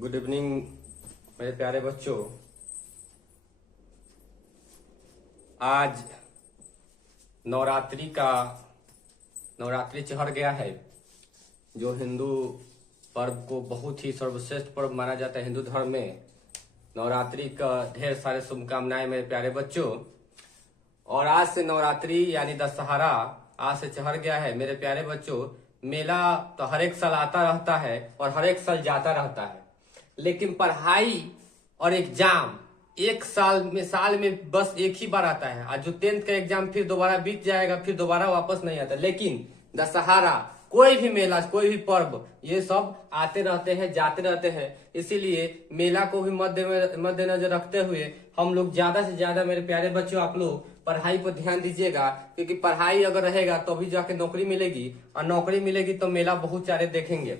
Good evening मेरे प्यारे बच्चों। आज नवरात्रि चढ़ गया है, जो हिंदू पर्व को बहुत ही सर्वश्रेष्ठ पर्व माना जाता है। हिंदू धर्म में नवरात्रि का ढेर सारे शुभकामनाएं मेरे प्यारे बच्चों। और आज से नवरात्रि यानी दशहरा आज से चढ़ गया है मेरे प्यारे बच्चों। मेला तो हर एक साल आता रहता है और हर एक साल जाता रहता है, लेकिन पढ़ाई और एग्जाम एक साल में बस एक ही बार आता है। आज जो 10th का एग्जाम फिर दोबारा बीत जाएगा, फिर दोबारा वापस नहीं आता। लेकिन दशहरा, कोई भी मेला, कोई भी पर्व, ये सब आते रहते हैं, जाते रहते हैं। इसीलिए मेला को भी मद्देनजर रखते हुए हम लोग ज्यादा से ज्यादा मेरे प्यारे बच्चों, आप लोग पढ़ाई पर ध्यान दीजिएगा, क्योंकि पढ़ाई अगर रहेगा तो भी जाके नौकरी मिलेगी, और नौकरी मिलेगी तो मेला बहुत सारे देखेंगे।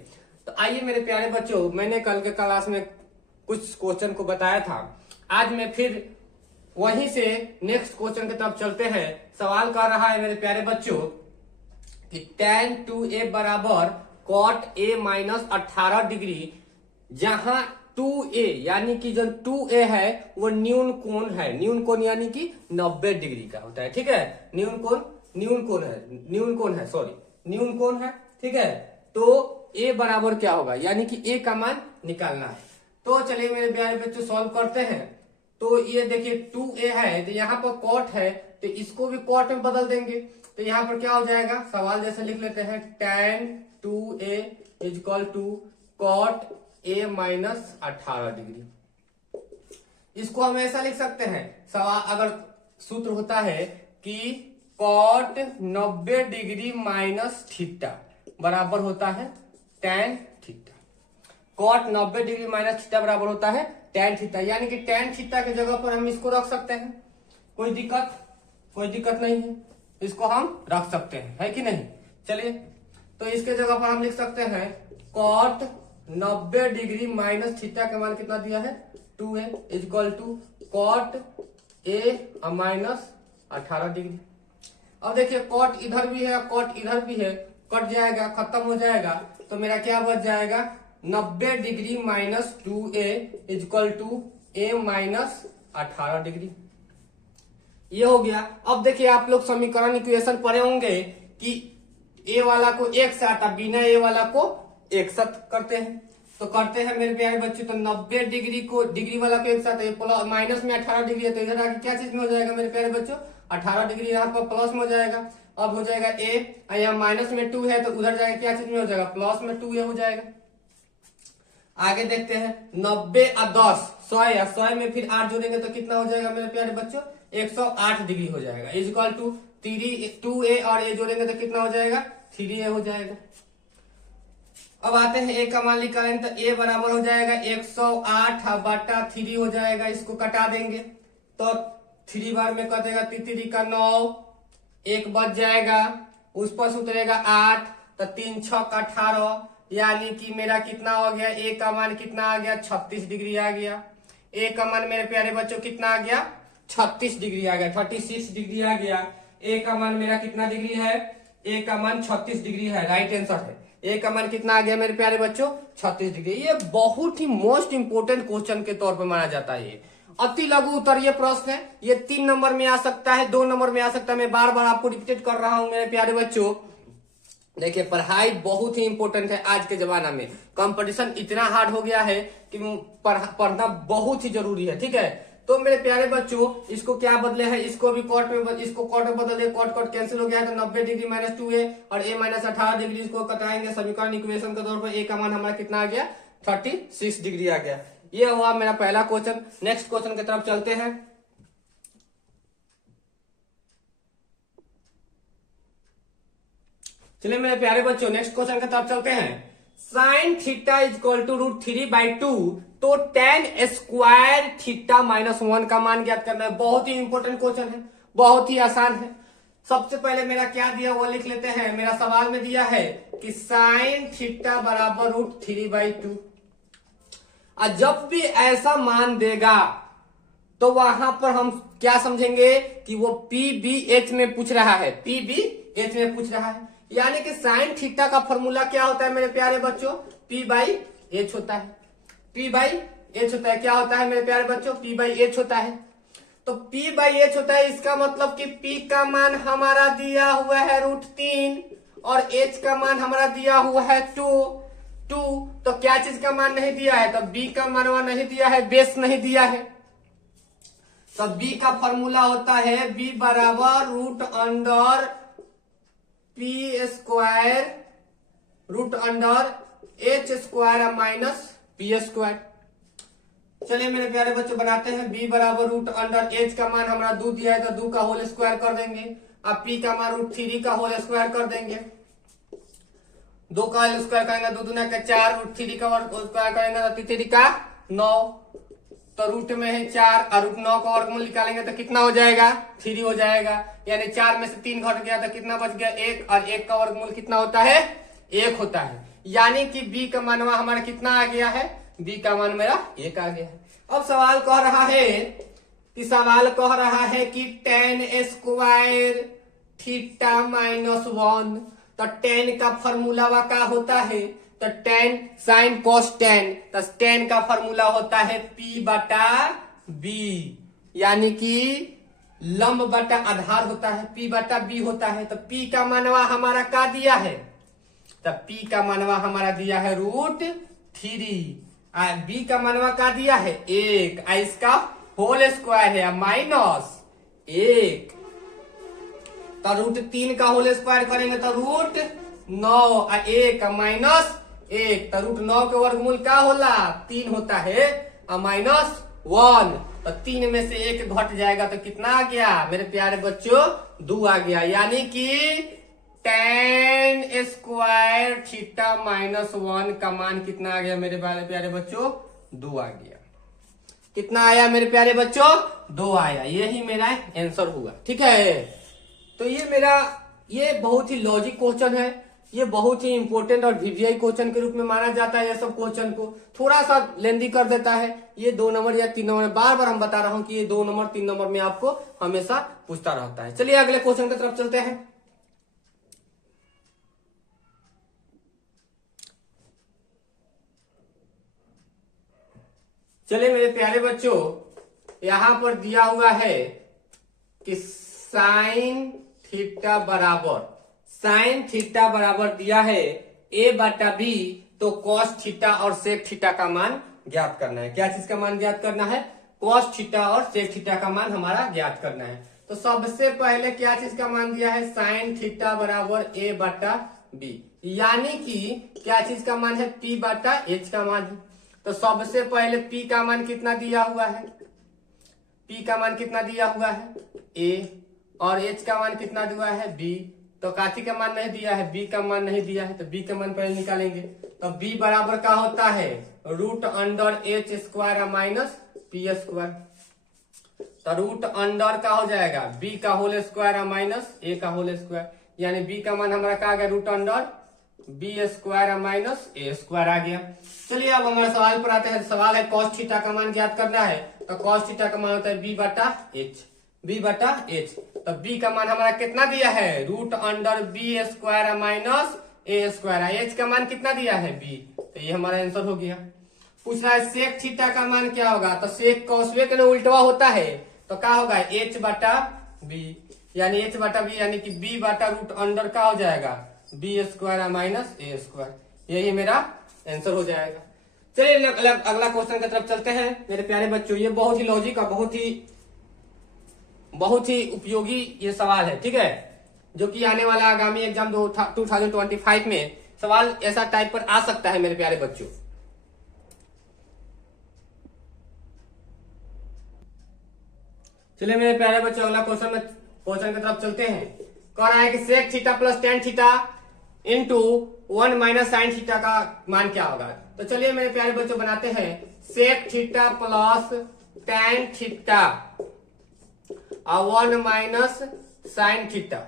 तो आइए मेरे प्यारे बच्चों, मैंने कल के क्लास में कुछ क्वेश्चन को बताया था। आज मैं फिर वहीं से नेक्स्ट क्वेश्चन की तरफ चलते हैं। सवाल कर रहा है मेरे प्यारे बच्चों कि tan 2a बराबर cot a माइनस 18 डिग्री, जहां 2a यानी कि जो 2a है वो न्यून कोण है। न्यून कोण यानी कि 90 डिग्री का होता है, ठीक है। न्यून कोण है, ठीक है। तो a बराबर क्या होगा, यानी कि a का मान निकालना है। तो चलिए मेरे प्यारे बच्चों सॉल्व करते हैं। तो ये देखिए 2a है, तो यहाँ पर cot है, तो इसको भी cot में बदल देंगे। तो यहाँ पर क्या हो जाएगा, सवाल जैसे लिख लेते हैं, tan 2a is equal to cot a minus 18 degree. इसको हम ऐसा लिख सकते हैं, सवाल अगर सूत्र होता है कि cot 90 डिग्री माइनस थीटा बराबर होता है tan theta. cot 90 degree minus theta बराबर होता है tan थीटा, यानी कि tan थीटा के जगह पर हम इसको रख सकते हैं। कोई दिक्कत नहीं है, इसको हम रख सकते हैं, है कि नहीं। चलिए, तो इसके जगह पर हम लिख सकते हैं cot 90 डिग्री माइनस थीटा का मान कितना दिया है, 2a is equal to cot a minus 18 degree. अब देखिए cot इधर भी है, cot इधर भी है, कट जाएगा, खत्म हो जाएगा। तो मेरा क्या बच जाएगा, 90 degree minus 2a is equal to a minus 18 degree. ये हो गया। अब देखिए आप लोग समीकरण इक्वेशन पढ़े होंगे कि a वाला को एक साथ, बिना a वाला को एक साथ करते हैं। तो करते हैं मेरे प्यारे बच्चों। तो 90 डिग्री को, डिग्री वाला को एक साथ, प्लस माइनस में 18 डिग्री है, तो इधर आके क्या चीज में हो जाएगा मेरे प्यारे बच्चों, 18 डिग्री यहाँ पर प्लस में हो जाएगा। अब हो जाएगा a, यहाँ माइनस में 2 है, तो उधर जाएगा क्या चीज में हो जाएगा, प्लस में 2a हो जाएगा। आगे देखते हैं, 90 और 10 100 है, 100 में फिर 8 जोड़ेंगे तो कितना हो जाएगा मेरे प्यारे बच्चों, 108 डिग्री हो जाएगा। इजक्वल टू 2a और a जोड़ेंगे तो कितना हो जाएगा, 3a हो जाएगा। अब आते हैं a का मान निकालेंगे, तो a बराबर हो जाएगा 108 बटा 3 हो जाएगा। इसको कटा देंगे तो 3 बार में कट देगा, 3 का 9, 1 बच जाएगा, उस पर उतरेगा 8, तो 3 6 का 18, यानी कि मेरा कितना हो गया, a का मान कितना आ गया, 36 डिग्री आ गया। a का मान मेरे प्यारे बच्चों कितना आ गया, 36 डिग्री आ गया, 36 डिग्री आ गया। a का मान मेरा कितना डिग्री है, a का मान 36 डिग्री है, राइट आंसर है। a का मान कितना आ गया मेरे प्यारे बच्चों, 36 डिग्री। ये बहुत ही मोस्ट इंपोर्टेंट क्वेश्चन के तौर पर माना जाता है। ये अति लघु उत्तरीय प्रश्न है, ये 3 नंबर में आ सकता है, 2 नंबर में आ सकता है। मैं बार बार आपको रिपीट कर रहा हूं मेरे प्यारे बच्चों। देखिए पढ़ाई बहुत ही इंपॉर्टेंट है। आज के जमाना में कंपटीशन इतना हार्ड हो गया है कि पढ़ना बहुत ही जरूरी है, ठीक है। तो मेरे प्यारे बच्चों, इसको क्या बदले हैं, इसको भी कॉट में, इसको कॉट में बदल दे, कॉट कैंसिल हो गया है। तो 90 डिग्री माइनस 2a और a माइनस 18 डिग्री, इसको कटाएंगे समीकरण इक्वेशन के तौर पर। a का मान हमारा कितना आ गया, 36 डिग्री आ गया। ये हुआ मेरा पहला क्वेश्चन। नेक्स्ट क्वेश्चन की तरफ चलते हैं। चलिए मेरे प्यारे बच्चों, नेक्स्ट क्वेश्चन की तरफ चलते हैं। साइन थीटा इजक्वल टू √3/2, तो tan स्क्वायर थीटा माइनस 1 का मान ज्ञात करना है। बहुत ही इंपॉर्टेंट क्वेश्चन है, बहुत ही आसान है। सबसे पहले मेरा क्या दिया वो लिख लेते हैं। मेरा सवाल में दिया है कि साइन थीटा बराबर √3/2। और जब भी ऐसा मान देगा तो वहां पर हम क्या समझेंगे कि वो PBH में पूछ रहा है, PBH में पूछ रहा है। यानी कि साइन थीटा का फॉर्मूला क्या होता है मेरे प्यारे बच्चों, P/H होता है। पी बाई एच होता है। क्या होता है मेरे प्यारे बच्चों? पी बाई एच होता है। तो पी बाई एच होता है, इसका मतलब कि पी का मान हमारा दिया हुआ है √3 और एच का मान हमारा दिया हुआ है 2। तो क्या चीज का मान नहीं दिया है? तो बी का मानवा नहीं दिया है, बेस नहीं दिया है। तो बी का फॉर्मूला होता है बी बराबर √अंडर पी स्क्वायर √एच² माइनस पी स्क्वायर। चलिए मेरे प्यारे बच्चों बनाते हैं। b बराबर √एच का मान हमारा 2 दिया है तो 2 का होल स्क्वायर कर देंगे। अब p का मान √3 का होल स्क्वायर कर देंगे। 2 का होल स्क्वायर करेंगे 2 दूना का 4, √3 का स्क्वायर करेंगे तो 3 का 9, तो रूट में है 4 और √9 का वर्गमूल निकालेंगे तो कितना हो जाएगा? 3 हो जाएगा। यानी 4 में से 3 घट गया तो कितना बच गया? 1, और 1 का वर्गमूल कितना होता है? 1 होता है। यानी कि b का मानवा हमारा कितना आ गया है? b का मान मेरा 1 आ गया है। अब सवाल कह रहा है कि tan स्क्वायर थीटा -1, तो tan का फॉर्मूला का होता है, तो tan sin cos tan, तो tan का फॉर्मूला होता है p बटा b, यानी कि लंब बटा आधार होता है, p बटा b होता है। तो p का मानवा हमारा का दिया है? तो p का मानवा हमारा दिया है √3, b का मानवा का दिया है 1, इसका होल स्क्वायर है -1, तो √3 का होल स्क्वायर करेंगे तो √9 और 1 -1, तो √9 के वर्गमूल का होला 3 होता है और -1, तो 3 में से 1 घट जाएगा तो कितना आ गया मेरे प्यारे बच्चों? 2 आ गया। यानी कि tan स्क्वायर थीटा -1 का मान कितना आ गया मेरे प्यारे बच्चों? 2 आ गया। कितना आया मेरे प्यारे बच्चों? 2 आया। यही मेरा आंसर हुआ। ठीक है, तो ये बहुत ही लॉजिक क्वेश्चन है, ये बहुत ही इंपॉर्टेंट और वीवीआई क्वेश्चन के रूप में माना जाता है। ये सब क्वेश्चन को थोड़ा सा लेंदी कर देता है। ये 2 नंबर या 3 नंबर, बार बार हम बता रहा हूं कि ये 2 नंबर 3 नंबर में आपको हमेशा पूछता रहता है। चलिए अगले क्वेश्चन की तरफ चलते हैं। चलिए मेरे प्यारे बच्चों, यहां पर दिया हुआ है कि साइन थीटा बराबर दिया है a बटा b, तो cos थीटा और sec थीटा का मान ज्ञात करना है। क्या चीज का मान ज्ञात करना है? cos थीटा और sec थीटा का मान हमारा ज्ञात करना है। तो सबसे पहले क्या चीज का मान दिया है? साइन थीटा बराबर a बटा b, यानी कि क्या चीज का मान है? p बटा h का मान है। तो सबसे पहले p का मान कितना दिया हुआ है? p का मान कितना दिया हुआ है? a, और h का मान कितना दिया है? b। तो काठी का मान नहीं दिया है, b का मान नहीं दिया है, तो b का मान पहले निकालेंगे। तो b बराबर का होता है √h² माइनस p², तो √अंडर का हो जाएगा b का होल स्क्वायर माइनस a का होल स्क्वायर, यानी b का मान हमारा का आ गया √अंडर b² माइनस a² आ गया। चलिए अब हमारे सवाल पर आते हैं। सवाल है cos थीटा का मान ज्ञात करना है, तो cos थीटा का मान होता है b बटा h। तो b का मान हमारा कितना दिया है? √Under b² minus a²। h का मान कितना दिया है? b। तो ये हमारा आंसर हो गया। पूछ रहा है सेक थीटा का मान क्या होगा? तो सेक कॉस्वे का उल्टवा होता है, तो क्या होगा? h बटा b, यानी h बटा b, यानी कि b बटा √अंडर का हो जाएगा b² माइनस a²। यही मेरा आंसर हो जाएगा। चलिए अगला क्वेश्चन की तरफ चलते हैं मेरे प्यारे बच्चों। ये बहुत ही लॉजिक और बहुत ही उपयोगी ये सवाल है, ठीक है, जो कि आने वाला आगामी एग्जाम 2025 में सवाल ऐसा टाइप पर आ सकता है मेरे प्यारे बच्चों। चलिए मेरे प्यारे बच्चों अगला क्वेश्चन की तरफ चलते हैं। कह रहा है कि sec theta plus tan theta into 1 minus sine theta का मान क्या होगा? तो चलिए मेरे प्यारे बच्चों बनाते हैं sec theta plus tan theta और 1 माइनस साइन थीटा।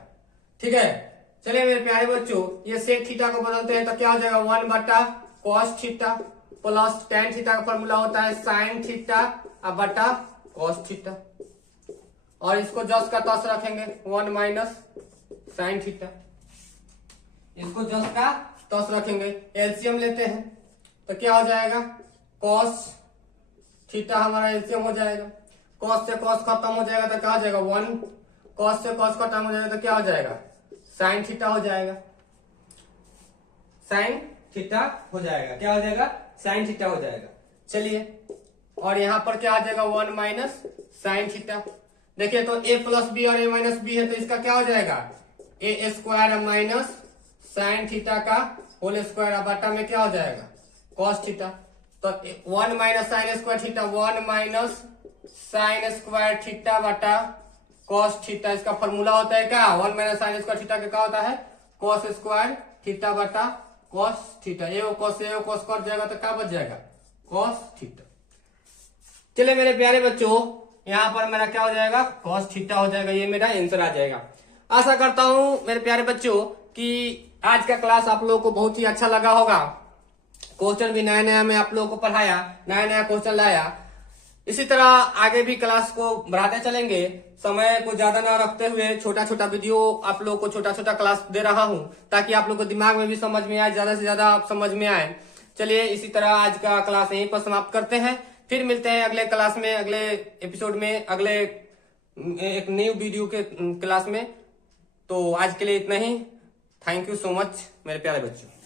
ठीक है, चलिए मेरे प्यारे बच्चों ये सेक थीटा को बदलते हैं तो क्या हो जाएगा? 1 बटा cos theta plus tan theta का फॉर्मूला होता है साइन थीटा और बटा कॉस थीटा, और इसको जस का तस रखेंगे 1 माइनस साइन थीटा, इसको जस का तस रखेंगे। एलसीएम लेते हैं तो क्या हो जाएगा? कॉस थीटा हमारा एलसीएम हो जाएगा। कॉस से कॉस खत्म हो जाएगा तो क्या हो जाएगा 1, कॉस से कॉस खत्म हो जाएगा तो क्या हो जाएगा साइन थीटा हो जाएगा, साइन थीटा हो जाएगा। क्या हो जाएगा साइन थीटा हो जाएगा। चलिए और यहाँ पर क्या आ जाएगा 1 माइनस साइन थीटा। देखिए तो a प्लस बी और a माइनस बी है तो इसका क्या हो जाएगा ए स्क्वायर माइनस साइन थीटा का होल स्क्वायर बटा में क्या हो जाएगा कॉस थीटा। तो 1 minus sine square theta 1 minus sine square theta बटा कॉस थीटा। इसका फॉर्मूला होता है क्या 1 माइनस साइन स्क्वायर थीटा का क्या होता है कॉस स्क्वायर थीटा बटा कॉस थीटा। ये कॉस कट जाएगा तो क्या बच जाएगा कॉस थीटा। चलिए मेरे प्यारे बच्चों यहाँ पर मेरा क्या हो जाएगा कॉस थीटा हो जाएगा। ये मेरा आंसर आ जाएगा। आशा करता हूं मेरे प्यारे बच्चों कि आज का क्लास आप लोगों को बहुत ही अच्छा लगा होगा। क्वेश्चन भी नया नया मैं आप लोगों को पढ़ाया, नया नया क्वेश्चन लाया। इसी तरह आगे भी क्लास को बढ़ाते चलेंगे। समय को ज्यादा ना रखते हुए छोटा छोटा वीडियो आप लोगों को छोटा छोटा क्लास दे रहा हूं ताकि आप लोग को दिमाग में भी समझ में आए, ज्यादा से ज्यादा आप समझ में आए। चलिए इसी तरह आज का क्लास यहीं पर समाप्त करते हैं। फिर मिलते हैं अगले क्लास में, अगले एपिसोड में, अगले एक न्यू वीडियो के क्लास में। तो आज के लिए इतना ही। थैंक यू सो मच मेरे प्यारे बच्चों।